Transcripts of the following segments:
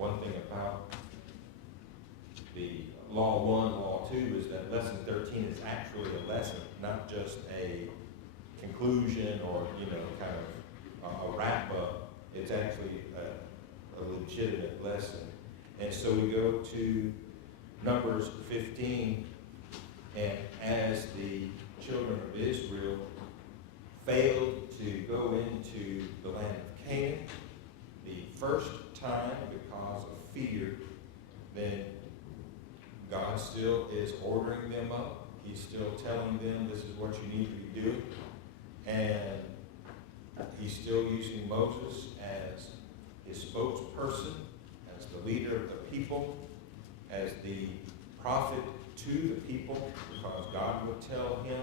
one thing about the Law 1, Law 2 is that Lesson 13 is actually a lesson, not just a conclusion or, kind of a wrap-up. It's actually a legitimate lesson. And so we go to Numbers 15, and as the children of Israel failed to go into the land of Canaan, the first time because of fear, then God still is ordering them up. He's still telling them this is what you need to be doing. And he's still using Moses as his spokesperson, as the leader of the people, as the prophet to the people, because God would tell him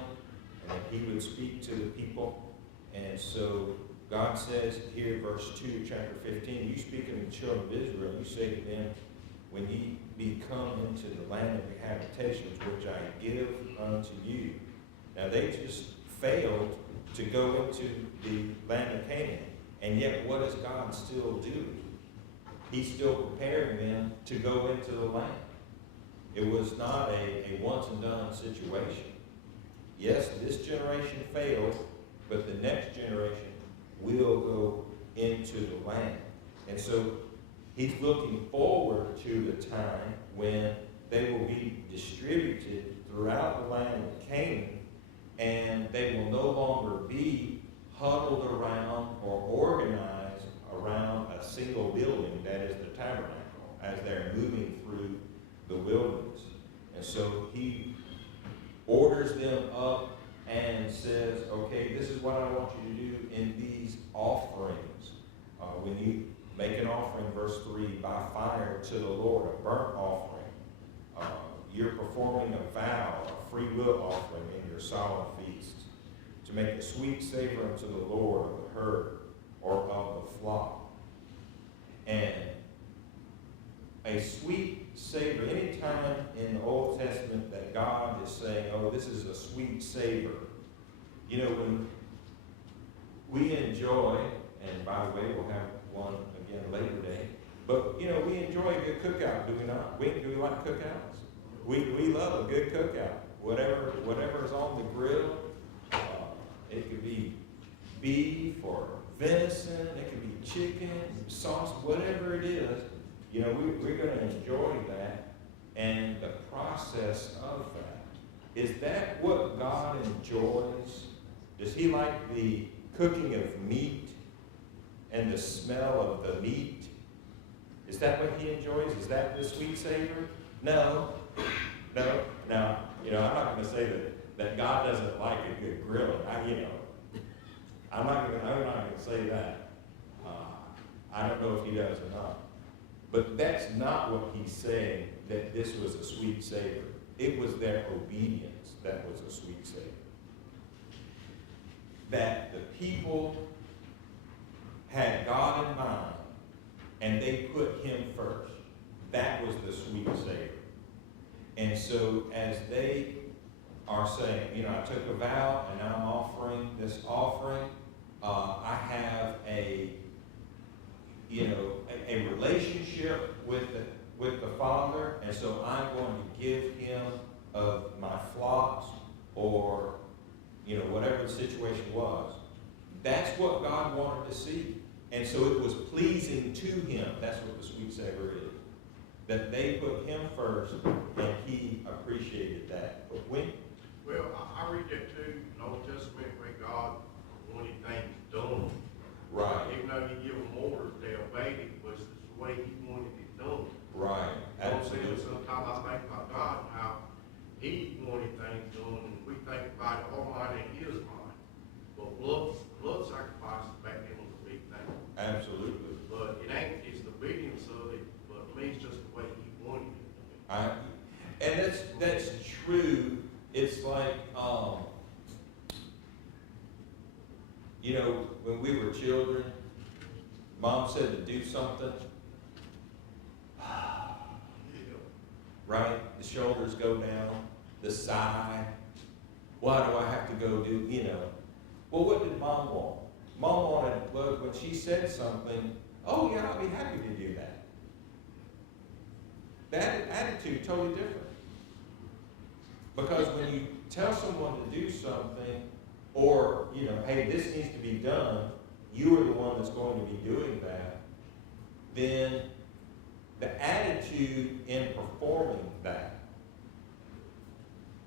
and he would speak to the people. And so God says here, verse 2, chapter 15, you speak to the children of Israel, you say to them, when ye be come into the land of your habitations, which I give unto you. Now they just failed to go into the land of Canaan. And yet what is God still doing? He's still preparing them to go into the land. It was not a once and done situation. Yes, this generation failed, but the next generation will go into the land. And so he's looking forward to the time when they will be distributed throughout the land of Canaan, and they will no longer be huddled around or organized around a single building, that is the tabernacle, as they're moving through the wilderness. And so he orders them up and says, okay, this is what I want you to do in these offerings. When you make an offering, verse 3, by fire to the Lord, a burnt offering, you're performing a vow, a free will offering in your solemn feasts, to make a sweet savor unto the Lord of the herd or of the flock. And a sweet savor, anytime in the Old Testament that God is saying, oh, this is a sweet savor, when we enjoy, and by the way, we'll have one again later day, but, we enjoy a good cookout, do we not? Do we like cookouts? We love a good cookout. Whatever is on the grill, it could be beef or venison, it could be chicken, sauce, whatever it is, we're going to enjoy that and the process of that. Is that what God enjoys? Does he like the cooking of meat and the smell of the meat? Is that what he enjoys? Is that the sweet savor? No. Now, I'm not going to say that God doesn't like a good grilling. I'm not going to say that. I don't know if he does or not. But that's not what he's saying, that this was a sweet savor. It was their obedience that was a sweet savor. That the people had God in mind, and they put him first. That was the sweet savor. And so as they are saying, I took a vow, and I'm offering this offering, I have a relationship with the Father, and so I'm going to give him of my flocks, or whatever the situation was. That's what God wanted to see. And so it was pleasing to him. That's what the sweet savor is. That they put him first, and he appreciated that. But when? Well, I read that too in the Old Testament where God wanted things done. Right. Even though he gave them orders, they obeyed it, but it's the way he wanted it done. Right. Absolutely. Sometimes I think about God and how he wanted things done, and we think about it Almighty in his mind. But blood sacrifice back then was a big thing. Absolutely. But it ain't, it's the obedience of it, but to me it's just the way he wanted it. And that's true. It's like, when we were children, Mom said to do something, right? The shoulders go down, the sigh. Why do I have to go do, Well, what did Mom want? Mom wanted, when she said something, oh yeah, I'll be happy to do that. that attitude totally different. Because when you tell someone to do something, or, hey, this needs to be done, you are the one that's going to be doing that, then the attitude in performing that,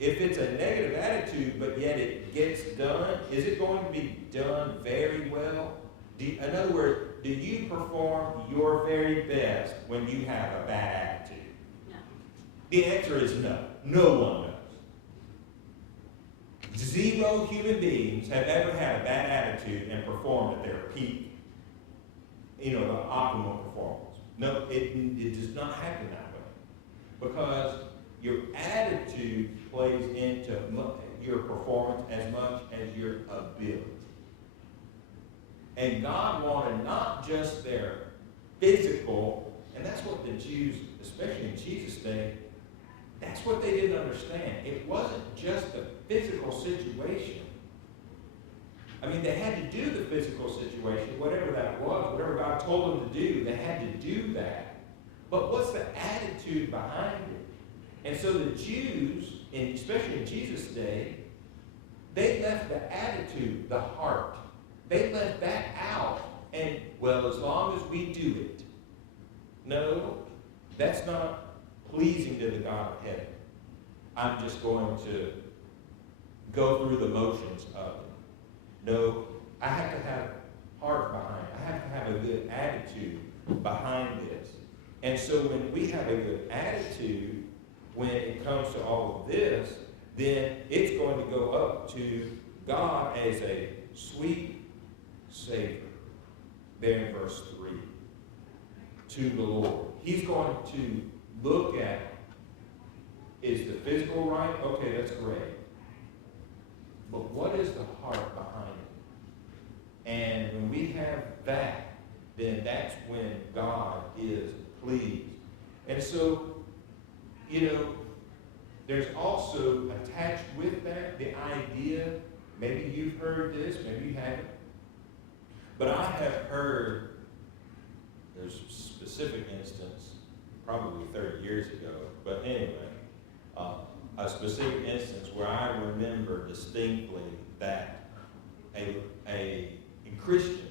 if it's a negative attitude, but yet it gets done, is it going to be done very well? In other words, do you perform your very best when you have a bad attitude? No. The answer is no. No one does. 0 human beings have ever had a bad attitude and performed at their peak, the optimal performance. No, it does not happen that way. Because your attitude plays into your performance as much as your ability. And God wanted not just their physical, and that's what the Jews, especially in Jesus' day, that's what they didn't understand. It wasn't just the physical situation. I mean, they had to do the physical situation, whatever that was, whatever God told them to do, they had to do that. But what's the attitude behind it? And so the Jews, especially in Jesus' day, they left the attitude, the heart. They left that out. And, well, as long as we do it. No, that's not pleasing to the God of heaven. I'm just going to go through the motions of it. No, I have to have heart behind it. I have to have a good attitude behind this. And so when we have a good attitude, when it comes to all of this, then it's going to go up to God as a sweet Savior. There in verse 3. To the Lord. He's going to look at, is the physical right? Okay, that's great. But what is the heart behind it? And when we have that, then that's when God is pleased. And so, there's also attached with that the idea, maybe you've heard this, maybe you haven't, but I have heard, there's a specific instance, probably 30 years ago, but anyway, a specific instance where I remember distinctly that a Christian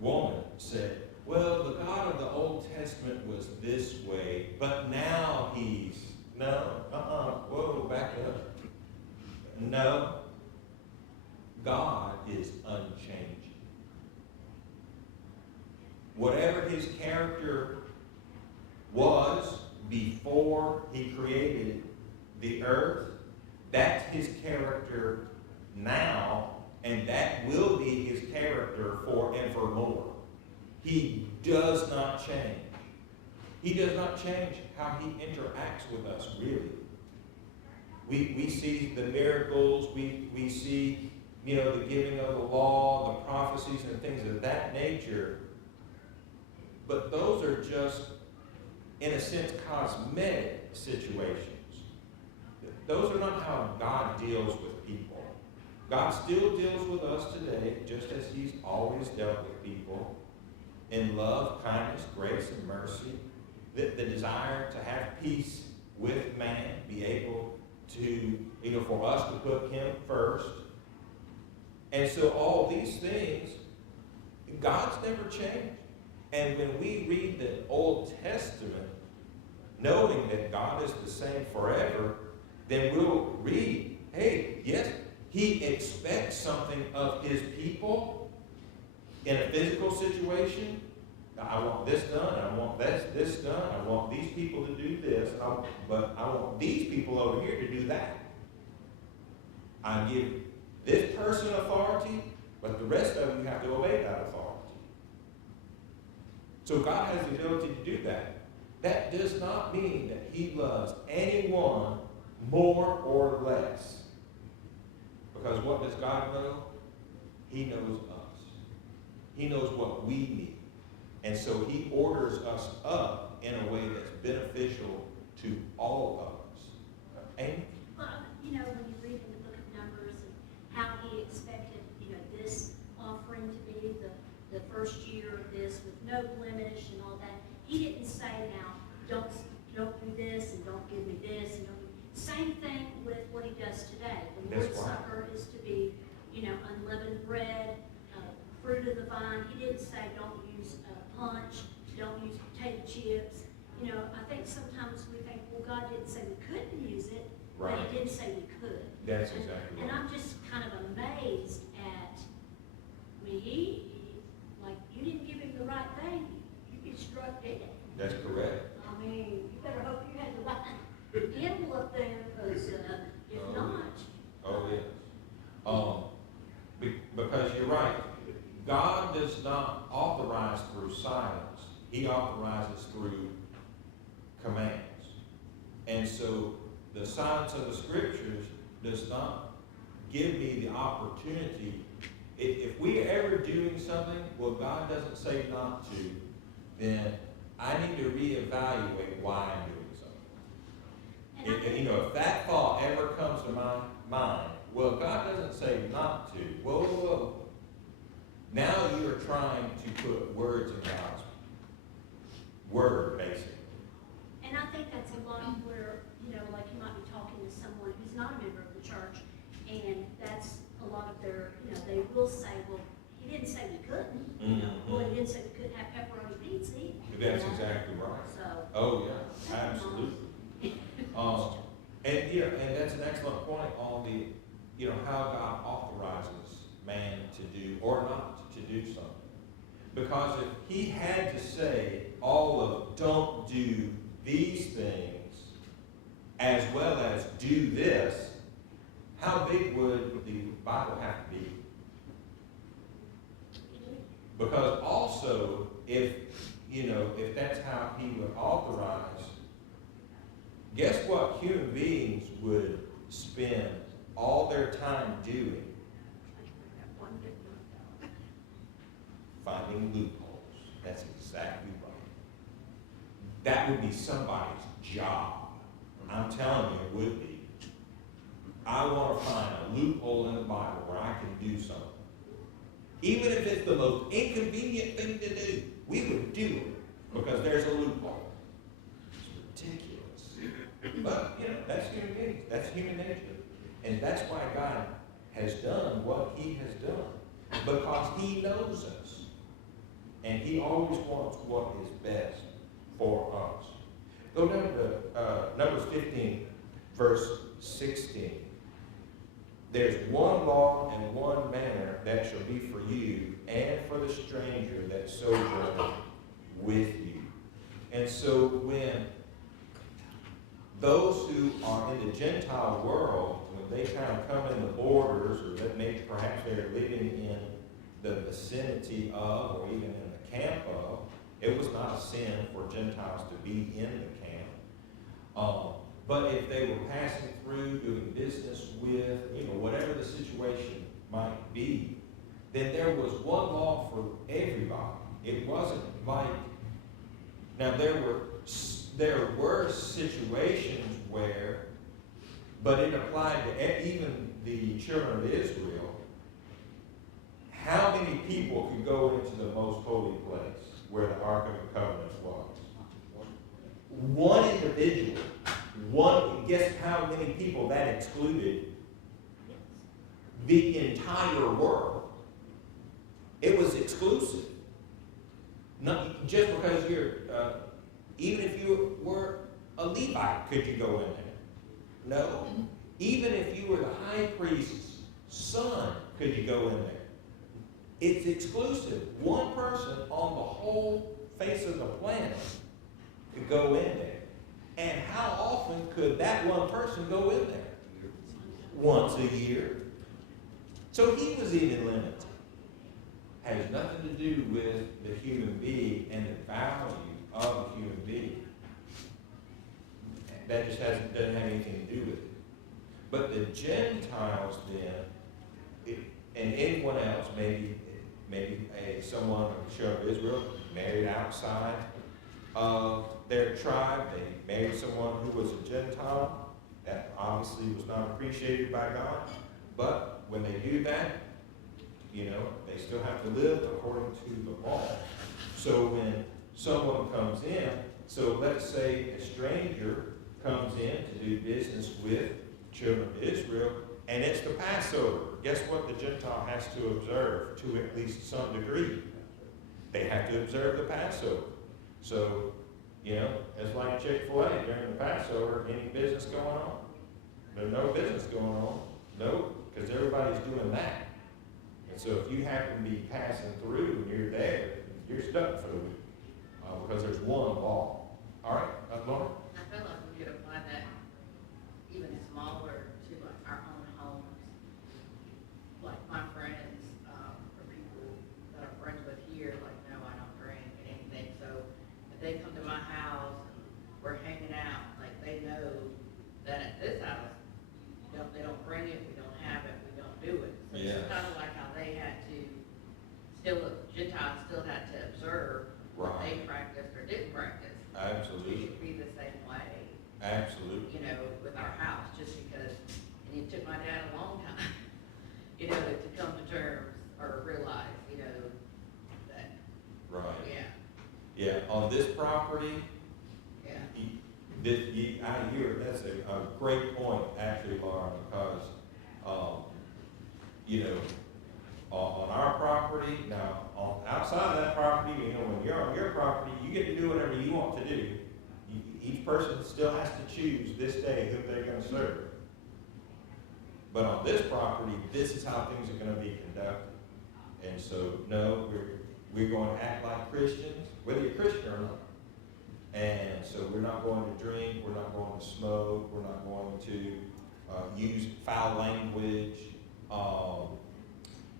woman said, well, the God of the Old Testament was this way, but now he's, whoa, back up. No, God is unchanging. Whatever his character was before he created the earth, that's his character now, and that will be his character forevermore. He does not change. He does not change how he interacts with us, really. We see the miracles, we see, the giving of the law, the prophecies and things of that nature, but those are just, in a sense, cosmetic situations. Those are not how God deals with people. God still deals with us today, just as he's always dealt with people, in love, kindness, grace, and mercy. The desire to have peace with man, be able to, for us to put him first. And so all these things, God's never changed. And when we read the Old Testament, knowing that God is the same forever, then we'll read, hey, yes, he expects something of his people in a physical situation. I want this done, I want this done, I want these people to do this, but I want these people over here to do that. I give this person authority, but the rest of you have to obey that authority. So God has the ability to do that. That does not mean that he loves anyone more or less. Because what does God know? He knows us. He knows what we need. And so he orders us up in a way that's beneficial to all of us. Amy? Well, when you read in the book of Numbers and how he expected, this offering to be the first year of this with no blemish and all that, he didn't say now, don't don't do this, and don't give me this, and don't. Same thing with what he does today. The That's Lord's right. Supper is to be, unleavened bread, fruit of the vine. He didn't say don't use punch, don't use potato chips. I think sometimes we think, well, God didn't say we couldn't use it, but Right. he did say we could. That's And- exactly And right. I'm just kind of amazed at, you didn't give him the right thing, you get struck dead. That's correct. I mean, you better hope you had the right animal up there, because if Oh, not. Oh, yes. Because you're right, God does not authorize through silence. He authorizes through commands. And so the silence of the scriptures does not give me the opportunity. If we are ever doing something, well, God doesn't say not to, then I need to reevaluate why I'm doing something. And I think- If that thought ever comes to my mind, well, God doesn't say not to. Whoa, whoa, whoa. Now you're trying to put words in God's word, basically. And I think that's a lot where, like you might be talking to someone who's not a member of the church, and that's a lot of their, they will say, well, he didn't say we couldn't, well, he didn't say we couldn't have pepperoni pizza either. That's exactly right. So. Oh, yeah, absolutely. And that's an excellent point on the, how God authorizes man to do or not to do something. Because if he had to say all of don't do these things as well as do this, how big would the Bible have to be? Because also, if that's how he would authorize, guess what human beings would spend all their time doing? Finding loopholes. That's exactly right. That would be somebody's job. I'm telling you, it would be. I want to find a loophole in the Bible where I can do something. Even if it's the most inconvenient thing to do, we would do it because there's a loophole. It's ridiculous. But, that's human beings. That's human nature. And that's why God has done what he has done. Because he knows us. And he always wants what is best for us. Go down to Numbers 15, verse 16. There's one law and one manner that shall be for you and for the stranger that sojourneth with you. And so when those who are in the Gentile world, when they kind of come in the borders, or that maybe perhaps they're living in the vicinity of, or even in the camp of, it was not a sin for Gentiles to be in the camp. But if they were passing through, doing business with, whatever the situation might be, then there was one law for everybody. It wasn't like, now there were situations where, but it applied to even the children of Israel. How many people could go into the most holy place where the Ark of the Covenant was? One individual. Guess how many people that excluded? The entire world. It was exclusive. Not just because you're, even if you were a Levite, could you go in there? No. Even if you were the high priest's son, could you go in there? It's exclusive. One person on the whole face of the planet could go in there. And how often could that one person go in there? Once a year. So he was even limited. Has nothing to do with the human being and the value of the human being. That just doesn't have anything to do with it. But the Gentiles then, and anyone else, maybe someone of the children of Israel married outside of their tribe, they married someone who was a Gentile. That obviously was not appreciated by God. But when they do that, they still have to live according to the law. So when someone comes in So let's say a stranger comes in to do business with children of Israel, and it's the Passover. Guess what the Gentile has to observe to at least some degree? They have to observe the Passover. So, it's like Chick-fil-A during the Passover, any business going on? There's no business going on. No, because everybody's doing that. And so if you happen to be passing through and you're there, you're stuck for the week because there's one law. All right, Lauren? I feel like we could apply that even smaller to like our own homes. Like my friends, or people that I'm friends with here, like, no, I don't drink and anything, so if they come to my house and we're hanging out, like, they know that at this house, they don't bring it, we don't have it, we don't do it. So Yeah. it's kind of like how they had to, Gentiles still had to observe what Right. they practiced or didn't practice. We Absolutely. should be the same way, Absolutely. with our house, just because, and it took my dad a long time, to come to terms or realize, that, Right. yeah, Yeah, on this property, yeah. that's a great point, actually, Lauren, because, on our property, now, outside of that property, when you're on your property, you get to do whatever you want to do. Each person still has to choose this day who they're gonna serve. But on this property, this is how things are gonna be conducted. And so, no, we're going to act like Christians, whether you're Christian or not. And so we're not going to drink, we're not going to smoke, we're not going to use foul language.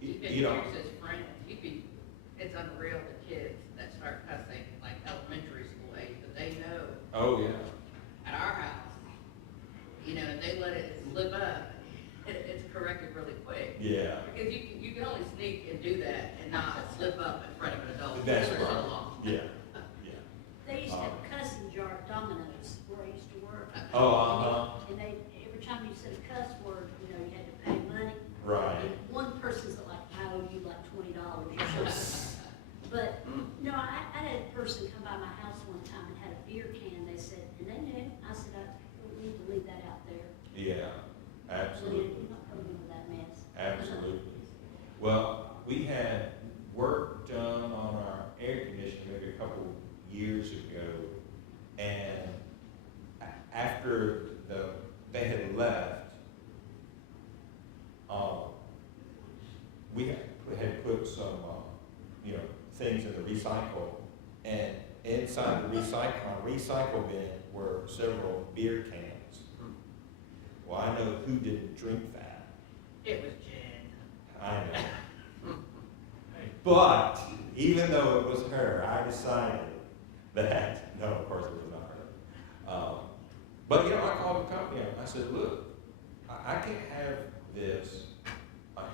You can use his friends, it's unreal, the kids that start cussing, like elementary school age, but they know Oh, yeah. at our house, if they let it slip up, it's corrected really quick. Yeah. Because you can only sneak and do that and not slip up in front of an adult. That's There's right. no law. Yeah. They used to have a cussing jar at Domino's where I used to work. Oh, And every time you said a cuss word, you had to pay money. Right. And one person's like, I owe you like $20 or something. But, no, I had a person come by my house one time and had a beer can, they said, and they knew. I said, I don't need to leave that out there. Yeah, absolutely. You're not coming with that mess. Absolutely. Well, we had work done on our air conditioning maybe a couple years ago, and after they had left, we had put some, things in the recycle, and inside the recycle bin were several beer cans. Well, I know who didn't drink that. It was Jen. I know. But even though it was her, I decided that, no, of course it was not her. But I called the company up. I said, look, I can't have this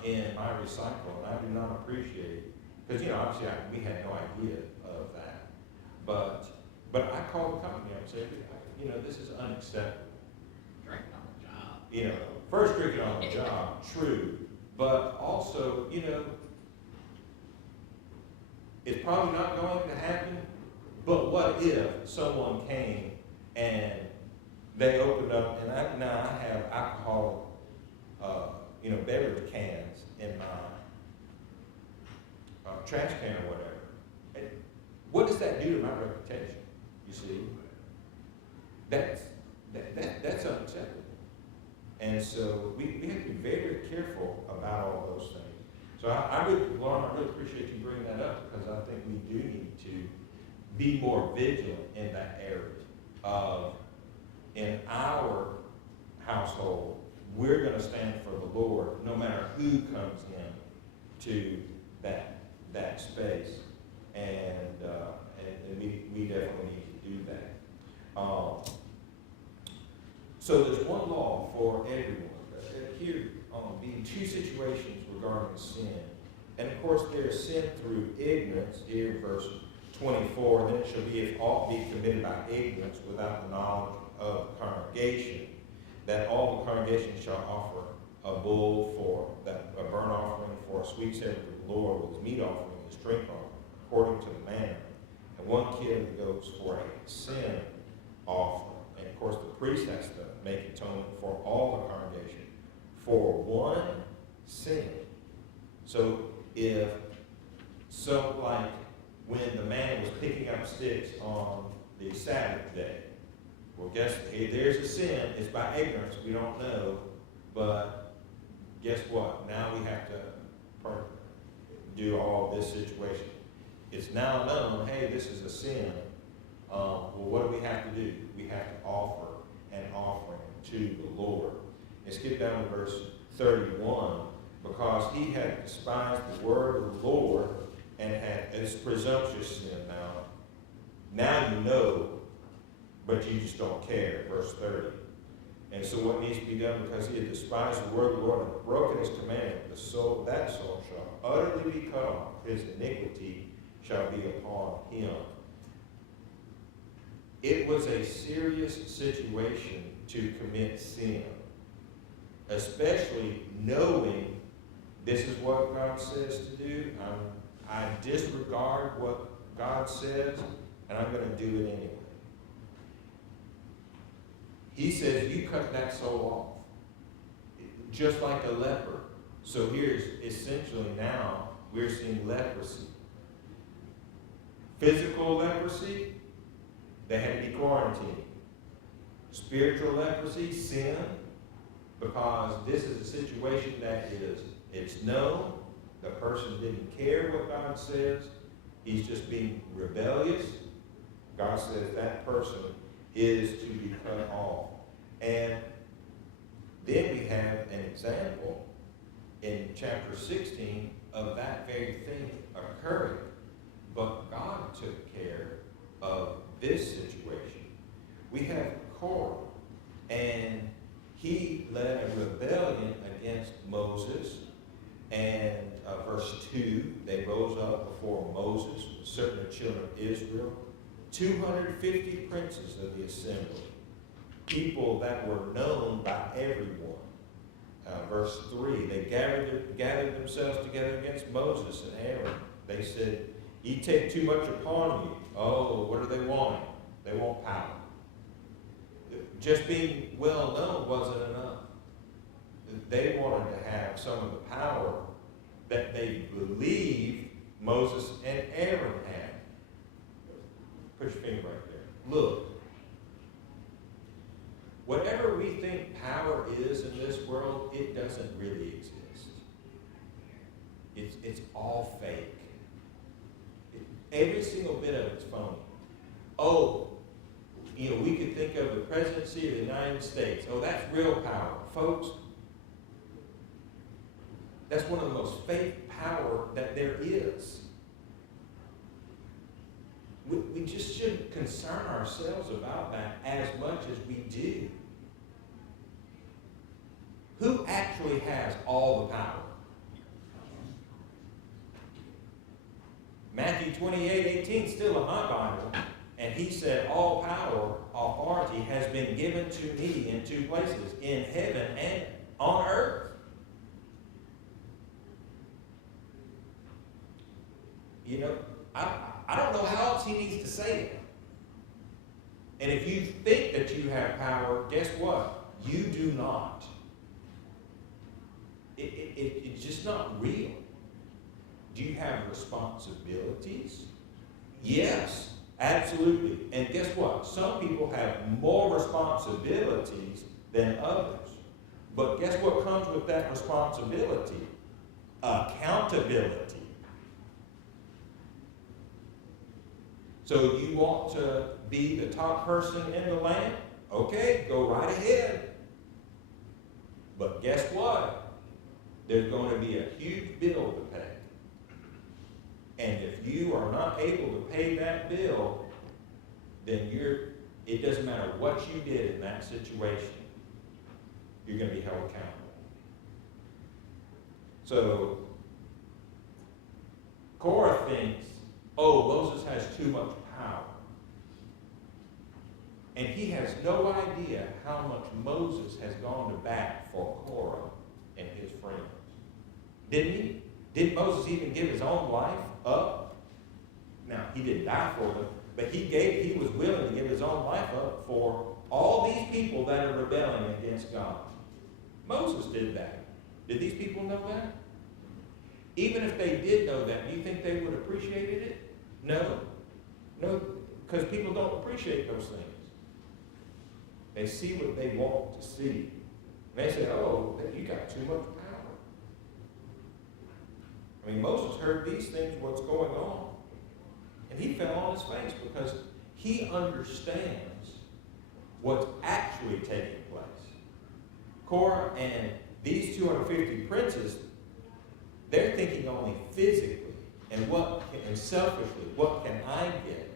in my recycle, and I do not appreciate it. Because, obviously we had no idea of that. But I called the company up and said, this is unacceptable. Drinking on the job. First drinking on the job, true, but also, it's probably not going to happen, but what if someone came and they opened up, and I have alcohol, beverage cans in my trash can or whatever. And what does that do to my reputation? You see? That's unacceptable. And so we have to be very careful about all those things. So Lauren, I really appreciate you bringing that up, because I think we do need to be more vigilant in that area. In our household, we're going to stand for the Lord no matter who comes in to that space. And we definitely need to do that. So there's one law for everyone. Here being two situations regarding sin. And of course there's sin through ignorance, here verse 24. Then it shall be, if aught be committed by ignorance without the knowledge of the congregation, that all the congregation shall offer a bull for a burnt offering, for a sweet savor to the Lord, with his meat offering and his drink offering, according to the manner. And one kid of the goats for a sin offering. And of course, the priest has to make atonement for all the congregation for one sin. So like when the man was picking up sticks on the Sabbath day, well, there's a sin. It's by ignorance. We don't know. But guess what? Now we have to do all this situation. It's now known, hey, this is a sin. Well, what do we have to do? We have to offer an offering to the Lord. And skip down to verse 31. Because he had despised the word of the Lord and had it's presumptuous sin now. Now you know, but you just don't care. Verse 30. And so what needs to be done, because he had despised the word of the Lord and broken his commandment, that soul shall utterly be cut off. His iniquity shall be upon him. It was a serious situation to commit sin, especially knowing this is what God says to do. I disregard what God says, and I'm going to do it anyway. He says, you cut that soul off, just like a leper. So here's essentially now we're seeing leprosy. Physical leprosy, they had to be quarantined. Spiritual leprosy, sin, because this is a situation that it's known, the person didn't care what God says, he's just being rebellious. God says that person is to be cut off. And then we have an example in chapter 16 of that very thing occurring. But God took care of this situation. We have Korah, and he led a rebellion against Moses. And verse 2, they rose up before Moses, certain of the children of Israel, 250 princes of the assembly, people that were known by everyone. Verse 3, they gathered themselves together against Moses and Aaron. They said, "Ye take too much upon you." Oh, what are they wanting? They want power. Just being well known wasn't enough. They wanted to have some of the power that they believed Moses and Aaron had. Put your finger right there. Look. Whatever we think power is in this world, it doesn't really exist. It's all fake. Every single bit of it's phony. Oh, we could think of the presidency of the United States. Oh, that's real power. Folks, that's one of the most fake power that there is. We just shouldn't concern ourselves about that as much as we do. Who actually has all the power? Matthew 28:18, still in my Bible, and he said, all power, authority has been given to me in two places, in heaven and on earth. I don't know how else he needs to say it. And if you think that you have power, guess what? You do not. It's just not real. Do you have responsibilities? Yes, absolutely. And guess what? Some people have more responsibilities than others. But guess what comes with that responsibility? Accountability. So you want to be the top person in the land? Okay, go right ahead. But guess what? There's going to be a huge bill to pay. And if you are not able to pay that bill, then it doesn't matter what you did in that situation, you're going to be held accountable. So Korah thinks, oh, Moses has too much power. And he has no idea how much Moses has gone to bat for Korah and his friends. Didn't he? Didn't Moses even give his own life up Now, he didn't die for them, but he was willing to give his own life up for all these people that are rebelling against God. Moses did that. Did these people know that? Even if they did know that, do you think they would have appreciated it? No. No, because people don't appreciate those things. They see what they want to see. And they say, oh, you got too much power. I mean, Moses heard these things, what's going on. And he fell on his face because he understands what's actually taking place. Korah and these 250 princes, they're thinking only physically and selfishly, what can I get?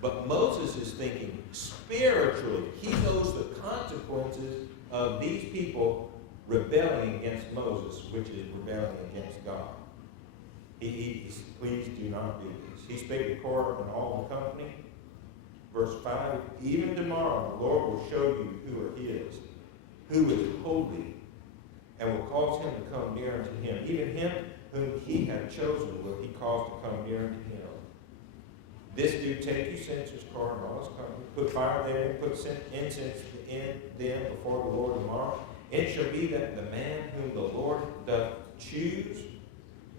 But Moses is thinking spiritually. He knows the consequences of these people rebelling against Moses, which is rebelling against God. Please do not do this. He spake to Korah and all the company. Verse 5, even tomorrow the Lord will show you who are his, who is holy, and will cause him to come near unto him. Even him whom he had chosen will he cause to come near unto him. This do take you censers, Korah and all his company, put fire therein, put incense in them before the Lord tomorrow. It shall be that the man whom the Lord doth choose,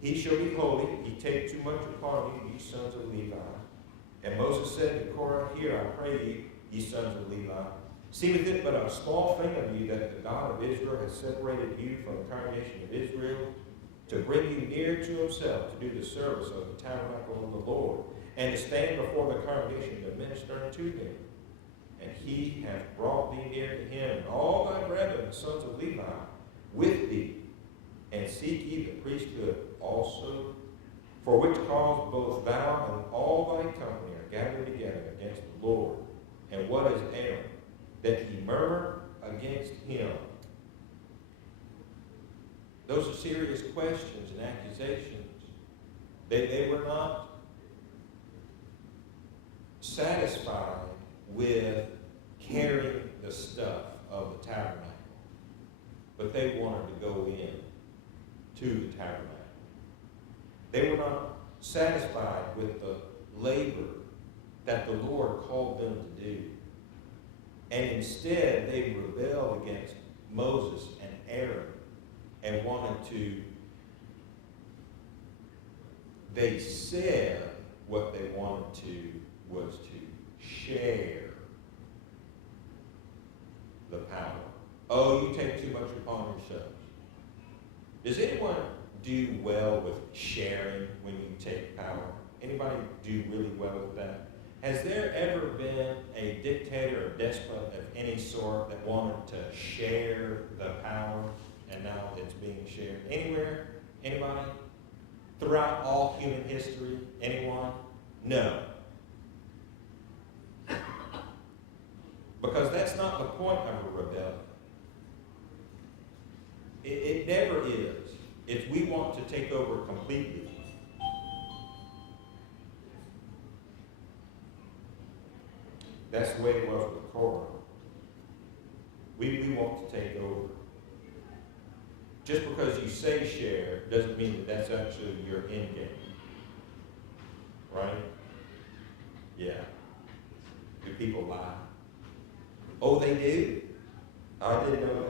he shall be holy. Ye take too much upon you, ye sons of Levi. And Moses said to Korah, hear, I pray thee, ye sons of Levi, seemeth it but a small thing of you that the God of Israel has separated you from the congregation of Israel, to bring you near to himself, to do the service of the tabernacle of the Lord, and to stand before the congregation to minister unto him. And he hath brought thee near to him, and all thy brethren, the sons of Levi, with thee, and seek ye the priesthood also, for which cause both thou and all thy company are gathered together against the Lord. And what is Aaron? That ye murmur against him. Those are serious questions and accusations. They were not satisfied with carrying the stuff of the tabernacle, but they wanted to go in to the tabernacle. They were not satisfied with the labor that the Lord called them to do. And instead, they rebelled against Moses and Aaron and they said what they wanted to was to share the power. Oh, you take too much upon yourselves. Does anyone do well with sharing when you take power? Anybody do really well with that? Has there ever been a dictator or despot of any sort that wanted to share the power and now it's being shared? Anywhere? Anybody? Throughout all human history? Anyone? No. Because that's not the point of a rebellion. It never is. If we want to take over completely. That's the way it was with Korah. We want to take over. Just because you say share doesn't mean that that's actually your end game. Right? Yeah. Do people lie? Oh, they do? I didn't know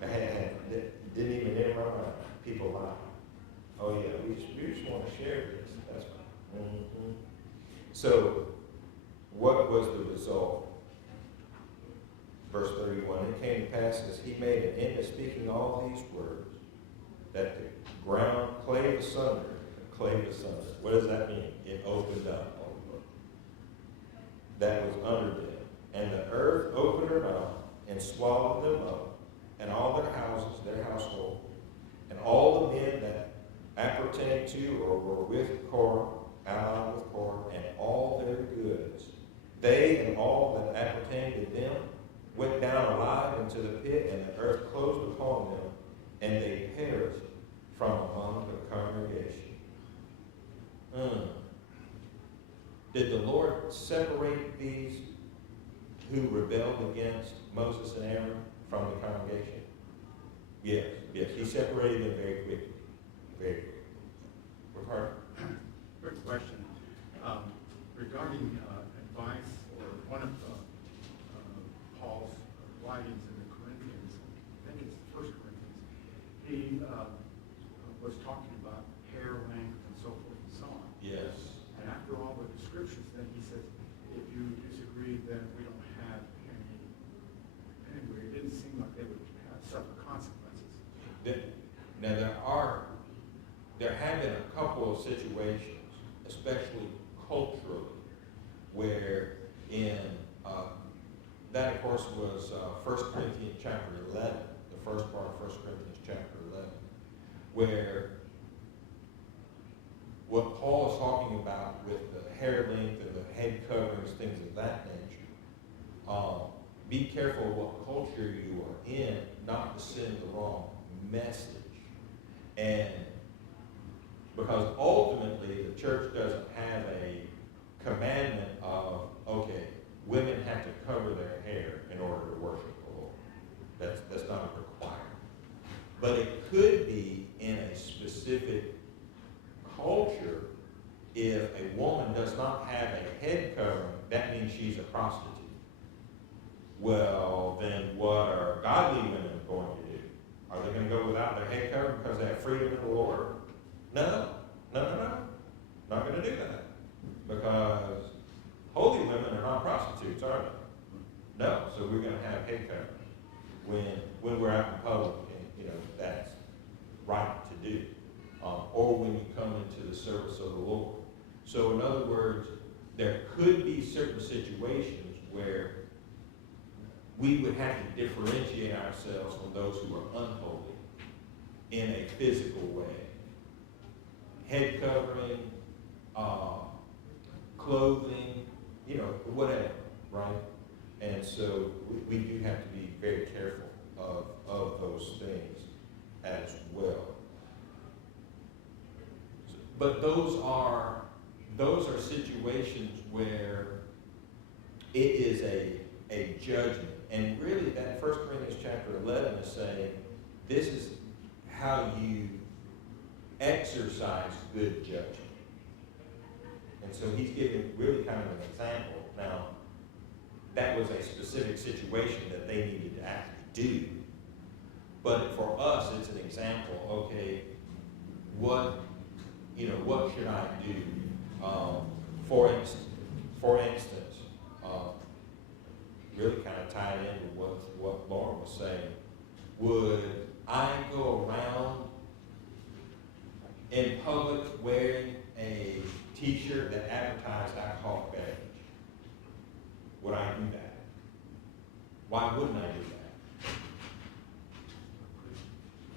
that. Didn't even enter my mind. People lie. Oh yeah, we just want to share this. That's right. Mm-hmm. So, what was the result? Verse 31, it came to pass as he made an end of speaking all these words, that the ground clave asunder. What does that mean? It opened up. That was under them. And the earth opened her mouth and swallowed them up, and all their houses, their household, and all the men that appertained to or were with Korah, allied with Korah, and all their goods. They and all that appertained to them went down alive into the pit, and the earth closed upon them, and they perished from among the congregation. Did the Lord separate these who rebelled against Moses and Aaron from the congregation? Yes. He separated them very quickly. Very quickly. Ricardo? Quick question. regarding advice, or one of Paul's writings in the Corinthians, I think it's First Corinthians, he was talking about hair length and so forth and so on. Yes. And after all the descriptions, then he says, if you disagree, then we don't have any. Anyway, it didn't seem like they would suffer consequences. Now, there have been a couple of situations, especially culturally, where that of course was 1 Corinthians chapter 11, the first part of 1 Corinthians chapter 11, where what Paul is talking about with the hair length and the head coverings, things of that nature, be careful what culture you are in, not to send the wrong message. And because ultimately the church doesn't have a commandment of, okay, women have to cover their hair in order to worship the Lord. That's not a requirement. But it could be in a specific culture. If a woman does not have a head covering, that means she's a prostitute. Well, then what are godly women going to do? Are they going to go without their head covering because they have freedom in the Lord? No. Not going to do that. Because holy women are not prostitutes, are they? No. So we're going to have head covering when we're out in public, and that's right to do. Or when you come into the service of the Lord. So in other words, there could be certain situations where we would have to differentiate ourselves from those who are unholy in a physical way. Head covering, clothing, whatever, right? And so we do have to be very careful of those things as well. But those are situations where it is a judgment. And really that 1 Corinthians chapter 11 is saying this is how you exercise good judgment. And so he's giving really kind of an example. Now, that was a specific situation that they needed to actually do. But for us, it's an example, okay, what should I do? For instance, really kind of tied into what Lauren was saying. Would I go around in public wearing a t-shirt that advertised alcoholic beverage? Would I do that? Why wouldn't I do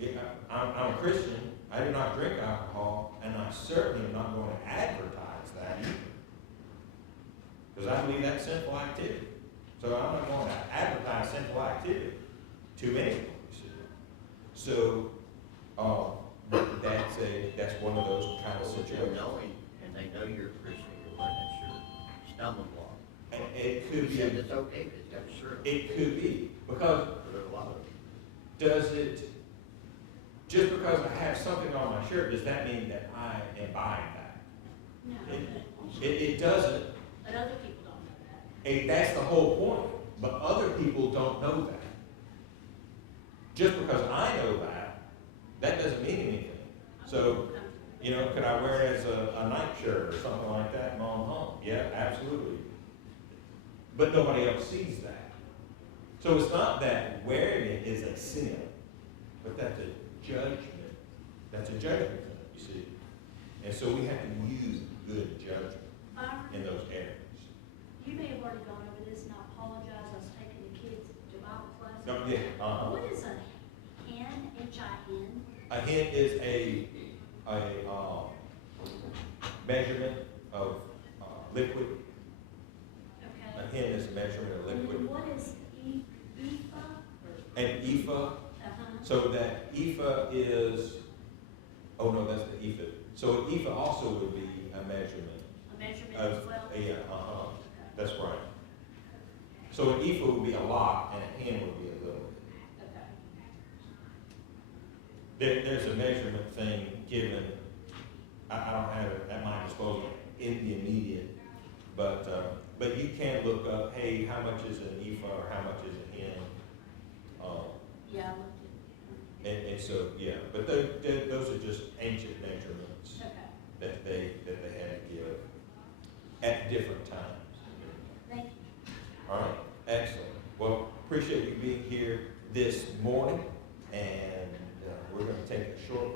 that? I'm a Christian. I do not drink alcohol, and I certainly am not going to advertise that either. Because I believe that's sinful activity. So I'm not going to advertise sinful activity to anyone. So that's one of those kind of situations. And they know you're a Christian, that's your stumbling block. And it could You be. said it's okay, but it's got to serve. It could be because There's a lot of does it just because I have something on my shirt, does that mean that I am buying that? No, It doesn't. but other people don't know that. That's the whole point. But other people don't know that. Just because I know that doesn't mean anything. So, could I wear it as a nightshirt or something like that and on home? Yeah, absolutely. But nobody else sees that. So it's not that wearing it is a sin, but that's a judgment. That's a judgment thing, you see. And so we have to use good judgment in those areas. You may have already gone over this, and I apologize, I was taking the kids to Bible class. No, yeah, What is a hen, H-I-N? A hen is a measurement of liquid. A Okay. hen is a measurement of And then liquid. what is ephah? An ephah, so that ephah is, oh no, that's the ephod. So an ephah also would be a measurement A measurement of, as well? yeah, that's right. So an ephah would be a lot and a hen would be a little. Okay. There's a measurement thing given, I don't have it at my disposal in the immediate, But you can look up, hey, how much is an ephah or how much is a hin? Yeah, I looked And so, yeah, but those are just ancient measurements at, okay, that they had to give at different times. thank you. All right, excellent. Well, appreciate you being here this morning, and we're going to take a short